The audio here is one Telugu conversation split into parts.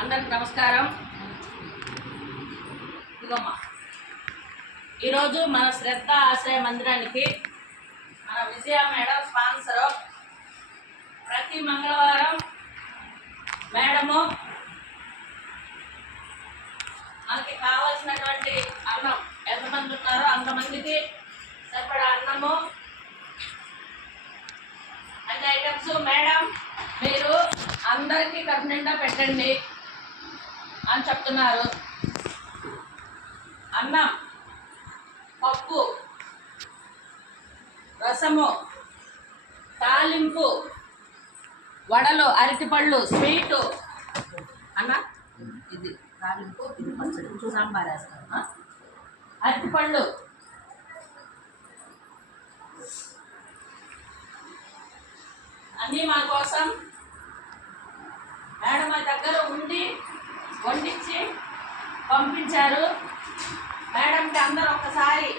అందరికి నమస్కారం. ఈరోజు మన శ్రద్ధ ఆశ్రయ మందిరానికి మన విజయ మేడం స్పాన్సరు. ప్రతి మంగళవారం మేడము మనకి కావాల్సినటువంటి అన్నం ఎంతమంది ఉన్నారో అంతమందికి సరిపడా అన్నము అన్ని ఐటమ్స్ మేడం మీరు అందరికీ కడుపు నిండా పెట్టండి అని చెప్తున్నారు. అన్నం, పప్పు, రసము, తాలింపు, వడలు, అరటిపళ్ళు, స్వీటు అన్న ఇది తాలింపు, ఇది పచ్చడి, సాంబార్ వేస్తాను, అరటిపళ్ళు, అన్నీ మా కోసం మేడం మా దగ్గర ఉండి వండించి పంపించారు. మేడంకి అందరూ ఒకసారి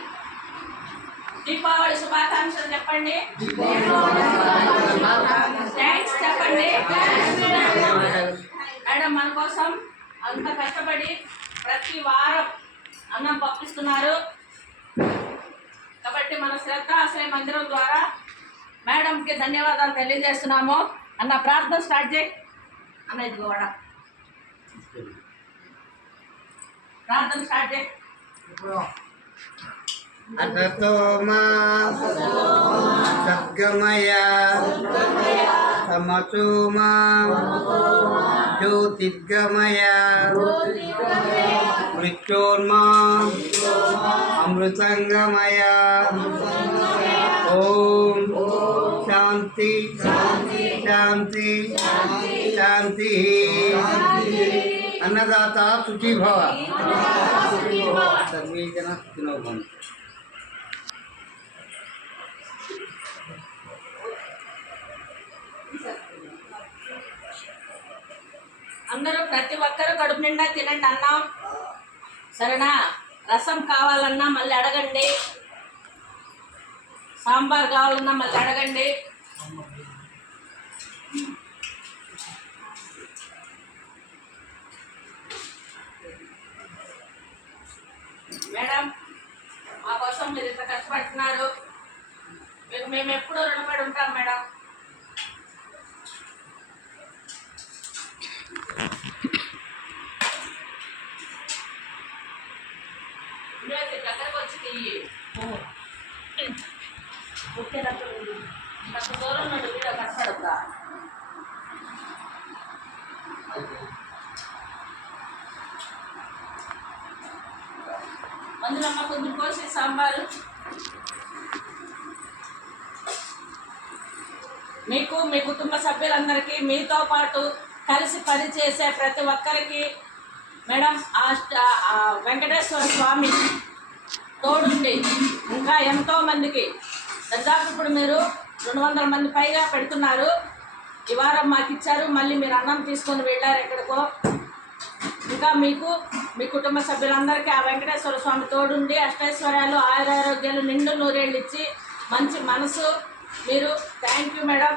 దీపావళి శుభాకాంక్షలు చెప్పండి, థ్యాంక్స్ చెప్పండి. మేడం మన కోసం అంత కష్టపడి ప్రతి వారం అన్నం పంపిస్తున్నారు. కాబట్టి మన శ్రద్ధ ఆశ్రయ మందిరం ద్వారా మేడంకి ధన్యవాదాలు తెలియజేస్తున్నాము. అన్న ప్రార్థన స్టార్ట్ చేయి అన్న. ఇది కూడా ప్రార్థన స్టార్ట్ చేయి. అతతోమా సద్గమయ సమసోమా జ్యోతిర్గమయ మృత్యోర్మా అమృతంగమయ. ఓం శాంతి శాంతి శాంతి. అన్నదాత సుఖీ భవ, సర్వే జన సుఖినో భవంతు. అందరూ ప్రతి ఒక్కరూ కడుపు నిండా తినండి అన్నం, సరేనా? రసం కావాలన్నా మళ్ళీ అడగండి, సాంబార్ కావాలన్నా మళ్ళీ అడగండి. మేడం మా కోసం మీరు ఇంత కష్టపడుతున్నారు, మీకు మేము ఎప్పుడూ రుణపడి ఉంటాం మేడం. దగ్గరకు వచ్చి తీయి, ఇంత దూరం నుండి వీడియో కష్టపడద్దా? అందులో కొంచెం కోసి సాంబారు మీకు, మీ కుటుంబ సభ్యులందరికీ, మీతో పాటు కలిసి పనిచేసే ప్రతి ఒక్కరికి మేడం వెంకటేశ్వర స్వామి తోడుండి ఇంకా ఎంతోమందికి, దాదాపు ఇప్పుడు మీరు 200 మంది పైగా పెడుతున్నారు. ఈ వారం మాకు ఇచ్చారు, మళ్ళీ మీరు అన్నం తీసుకొని వెళ్ళారు ఎక్కడికో. ఇంకా మీకు, మీ కుటుంబ సభ్యులందరికీ ఆ వెంకటేశ్వర స్వామి తోడుండి అష్టైశ్వర్యాలు, ఆయురారోగ్యాలు, నిండు నూరేళ్ళు ఇచ్చి మంచి మనసు. మీరు థ్యాంక్ యూ మేడం.